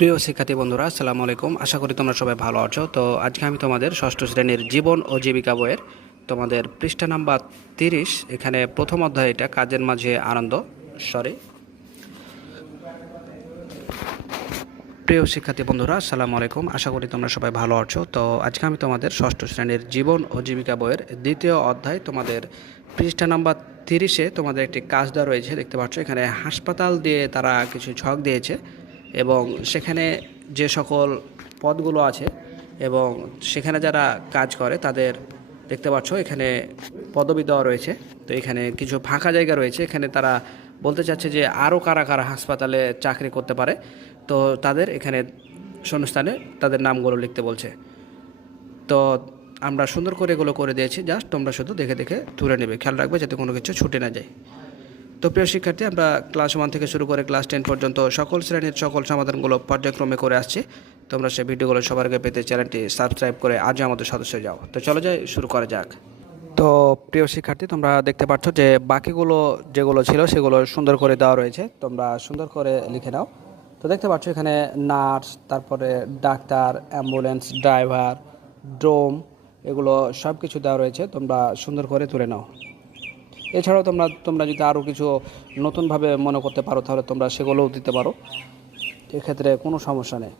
প্রিয় শিক্ষার্থী বন্ধুরা, আসসালামু আলাইকুম। আশা করি তোমরা সবাই ভালো আছো। তো আজকে আমি তোমাদের ষষ্ঠ শ্রেণীর জীবন ও জীবিকা বইয়ের তোমাদের পৃষ্ঠা নাম্বার 30, এখানে প্রথম অধ্যায়, এটা কাজের মাঝে আনন্দ। প্রিয় শিক্ষার্থী বন্ধুরা, আসসালামু আলাইকুম। আশা করি তোমরা সবাই ভালো আছো। তো আজকে আমি তোমাদের ষষ্ঠ শ্রেণীর জীবন ও জীবিকা বইয়ের দ্বিতীয় অধ্যায়, তোমাদের পৃষ্ঠা নাম্বার 30-এ তোমাদের একটি কাজ দেওয়া রয়েছে। দেখতে পাচ্ছ এখানে হাসপাতাল দিয়ে তারা কিছু ছক দিয়েছে এবং সেখানে যে সকল পদগুলো আছে এবং সেখানে যারা কাজ করে তাদের দেখতে পাচ্ছ এখানে পদবি দেওয়া রয়েছে। তো এখানে কিছু ফাঁকা জায়গা রয়েছে, এখানে তারা বলতে চাচ্ছে যে আরও কারা কারা হাসপাতালে চাকরি করতে পারে, তো তাদের এখানে শূন্যস্থানে তাদের নামগুলো লিখতে বলছে। তো আমরা সুন্দর করে এগুলো করে দিয়েছি, জাস্ট তোমরা শুধু দেখে দেখে তুলে নেবে, খেয়াল রাখবে যাতে কোনো কিছু ছুটে না যায়। তো প্রিয় শিক্ষার্থী, আমরা ক্লাস 1 থেকে শুরু করে ক্লাস 10 পর্যন্ত সকল শ্রেণীর সকল সমাধানগুলো পর্যায়ক্রমে করে আসছি। তোমরা সেই ভিডিওগুলো সবার আগে পেতে চ্যানেলটি সাবস্ক্রাইব করে আজও আমাদের সদস্য যাও। তো চলো যাই, শুরু করা যাক। তো প্রিয় শিক্ষার্থী, তোমরা দেখতে পাচ্ছ যে বাকিগুলো যেগুলো ছিল সেগুলো সুন্দর করে দেওয়া রয়েছে, তোমরা সুন্দর করে লিখে নাও। তো দেখতে পাচ্ছ এখানে নার্স, তারপরে ডাক্তার, অ্যাম্বুলেন্স ড্রাইভার, ড্রোম, এগুলো সব কিছু দেওয়া রয়েছে, তোমরা সুন্দর করে তুলে নাও। এছাড়াও তোমরা যদি আরও কিছু নতুনভাবে মনে করতে পারো তাহলে তোমরা সেগুলোও দিতে পারো, এক্ষেত্রে কোনো সমস্যা নেই।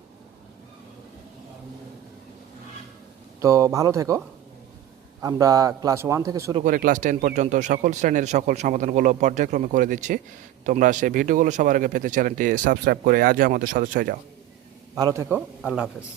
তো ভালো থেকো। আমরা ক্লাস 1 থেকে শুরু করে ক্লাস 10 পর্যন্ত সকল শ্রেণীর সকল সমাধানগুলো পর্যায়ক্রমে করে দিচ্ছি। তোমরা সেই ভিডিওগুলো সবার আগে পেতে চ্যানেলটি সাবস্ক্রাইব করে আজও আমাদের সদস্য হয়ে যাও। ভালো থেকো, আল্লাহ হাফেজ।